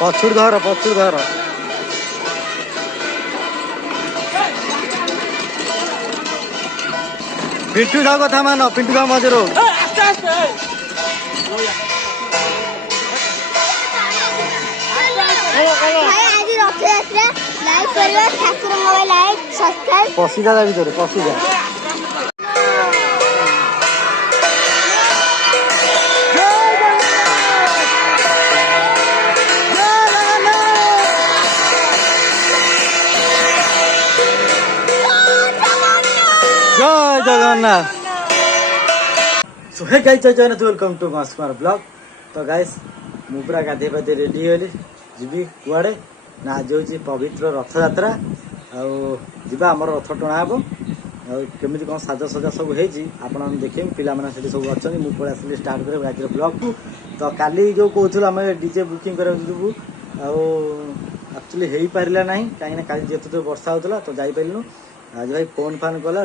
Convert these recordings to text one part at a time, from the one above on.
ପଛୁରୁ ଧର ପଛୁରୁ ଧର। ପିଣ୍ଟୁ ସାହୁ କଥା ମାନ, ପିଣ୍ଟୁ ସାହୁ ମଝିରୁ। ପଶିଯା ତା ଭିତରେ ପଶିଯା। जय जगन्नाथ। सो हे गाइस जय जगन्नाथ, वेलकम टू मास कुमार ब्लॉग। तो गाइस मु पूरा गाधे पाधे रेडी होली जीवी कुआड़े ना। आज हूँ पवित्र रथयात्रा आवा आमर रथ टणा हे केमी कौन साजसजा सब होने देखे पिला से सब अच्छा मुझे पड़े आसली स्टार्ट कर आज ब्लॉग को। तो काली जो कहूँ आम डीजे बुकिंग करूँ एक्चुअली हो पारा ना कहीं जेतु तो वर्षा होता तो जापारू। आज भाई फोन फान कला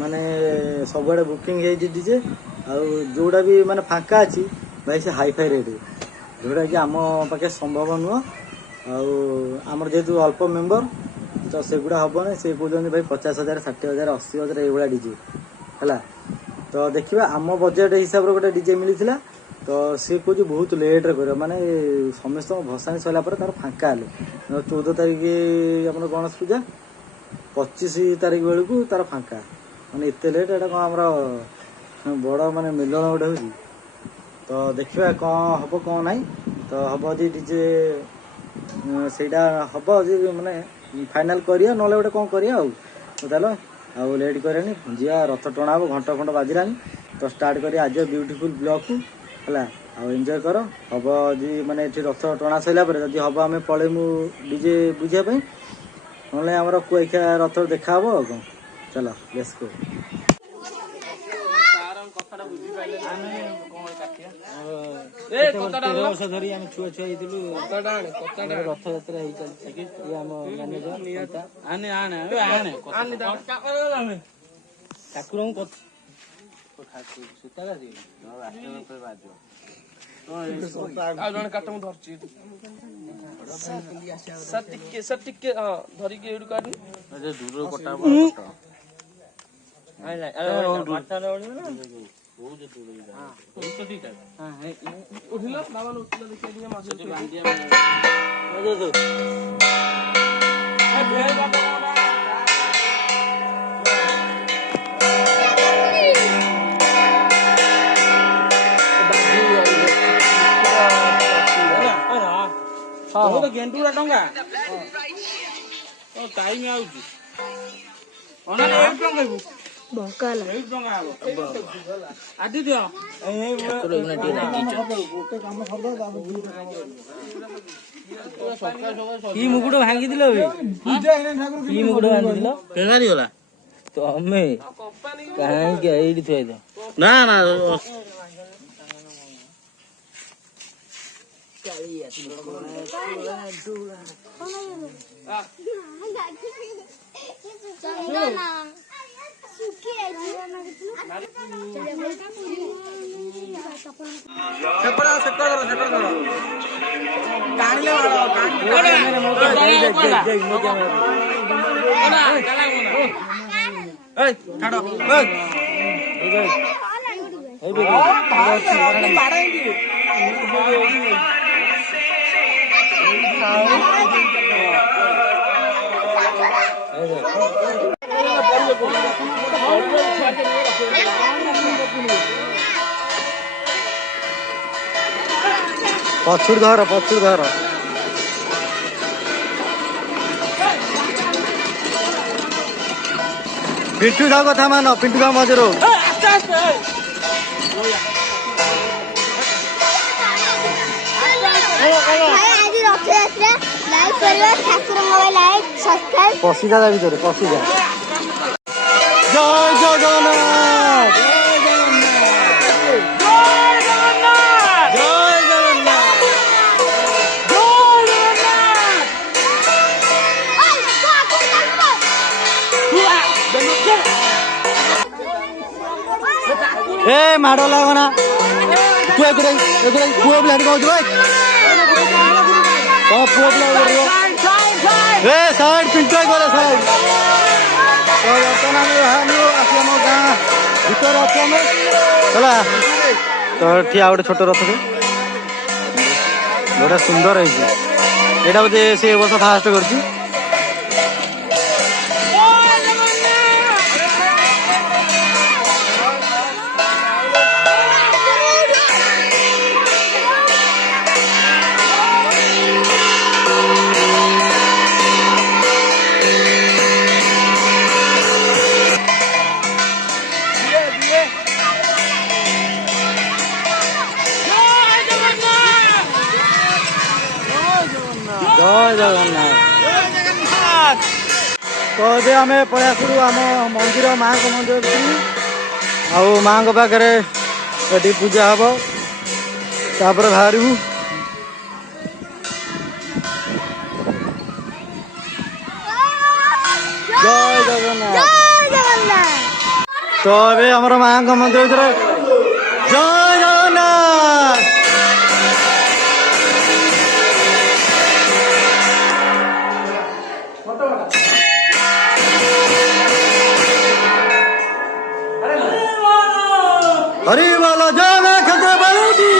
माने सबुआड़े बुकिंग हो डीजे जोड़ा भी माने फांका अच्छी भाई से हाई फाई रेट जोड़ा कि आम पाखे संभव नुह आमर जेहेतु अल्प मेम्बर तो सेगुड़ा हम ना से कहते भाई 50,000 60,000 80,000 ये डीजे है। तो देखिए आम बजेट हिसाब से गोटे डीजे मिलता तो सी कह बहुत लेट्रे कर माने समस्त भसाणी सरला तार फांका 14 तारिख आप गणेश पूजा 25 तारिख बेलू तार फांका माने एत लेट एटा कौन आमर बड़ माने मिलन गोटे हो। तो देखा कौन हम कौन ना तो हम जी डीजे से हम जी माने फाइनाल करिया ना गोटे कौन करिया तो चलो आउ लेट करानी जी रथ टणा हम घंटा खंड बाजिलानी। तो स्टार्ट करिया आज ब्यूटीफुल ब्लॉग को है एंजॉय कर हम जी माने रथ टणा सरला जब हम आम पलैमु डीजे बुझापी ना आमर कुआखिया रथ देखा कौन चलो लेट्स गो। वर्ष धरी आम छुआ छुआ रथयात्रा ठाकुर गेंडुरा टंगा टाइम मुकुट भांगी मुकुट भांगी तमे कहीं थी ना ना पछुर धर पिंटू साहु कथा मान, पिंटू साहु मझिरू पशिजा ता भीतर पशिजा। जय जगन्नाथ ए माड़ लगना तू एक पुओ पिला कौन भाई कौन पुओ पिला ए साइड पिंटो गले साइड तो बर्तमान आम गाँ भर अच्छे आम चला तो ठिया गोटे छोट रथ बड़ा सुंदर है यहाँ बोधे से वर्ष फास्ट कर जय जगन्नाथ तो ये आम पलू आम मंदिर माँ को मंदिर आउ माँ पाखे ये पूजा हम तापर बाहर जय जगन्नाथ तो ये आम माँ को मंदिर भर जय जगन्नाथ हरी वाला जाना खतरे बलूटी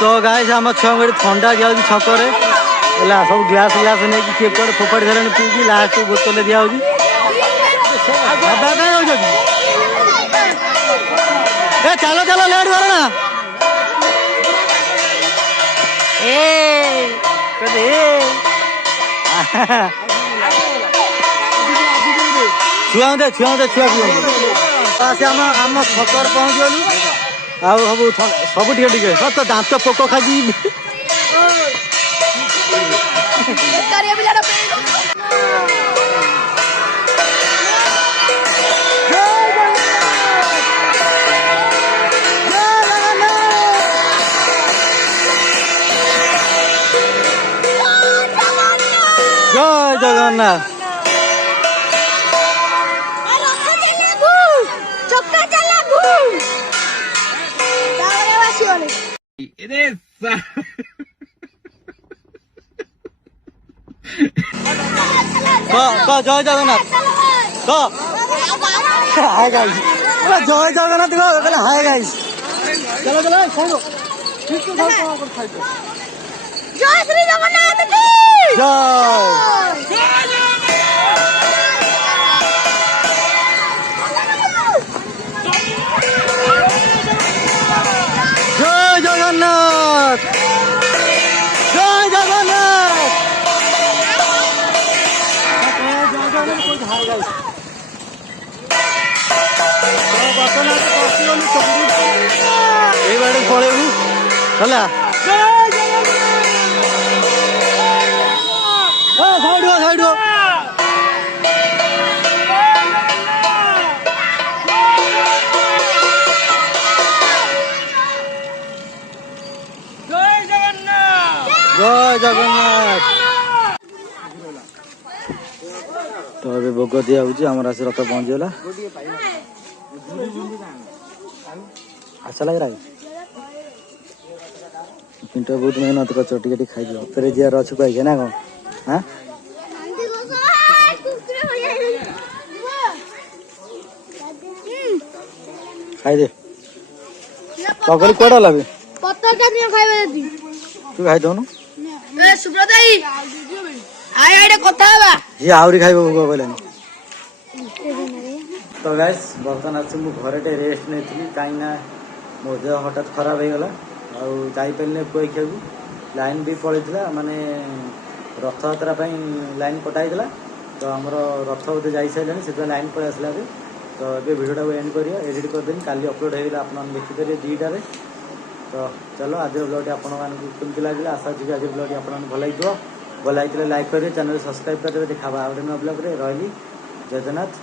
तो गाइस आम छुआ ठंडा दिया छक सब ग्लास ग्लास नहीं किए कौन फोपाड़ी सारे पी लास्ट बोतल दिया चलो चलो लेट करो ना छुआ छुआ छुआ आम छकर पहुँच गलु सब टे सत दांत पोक खाई जय जगन्नाथ जय जगन्नाथ हाय गाइस जय जगन्नाथ हाय गाइस चलो चलो जय श्री जगन्नाथ की जय जगन्नाथ जय जगन्नाथ ये बाड़े पड़ेबू है साइड हो साइड हो जय जगन्नाथ तो अभी भोग दिया आसी रथ पहुंचीगला अच्छा लग रहा है पिंटो बहुत मेहनत कर टे खाई फेर जीआर अच्छे कहे ना कौन हाँ खाई दे पकड़ कौड़ा लगे तू खाई दौनु ये आहरी खाइब भोग कहलानी तो गाइस बर्तमान आज मु घरे रेस्ट नहीं कहीं मो देह हठात खराब हो गला आईपारे खुआखिया लाइन भी पड़ता माने रथ यात्रा लाइन कटाई तो आमर रथ बोधे जा सारे से लाइन पलि आसला तो ये भिडियो एंड करिया एडिट करदेनी काली अपलोड होगा आप देखिपारे 2टार तो चलो आज ब्लॉग आपमती लगे आशा जी आज ब्लॉग आप भल भल लाइक करेंगे चैनल सब्सक्राइब करदे देखा आउ ब्लॉग रही जयजनाथ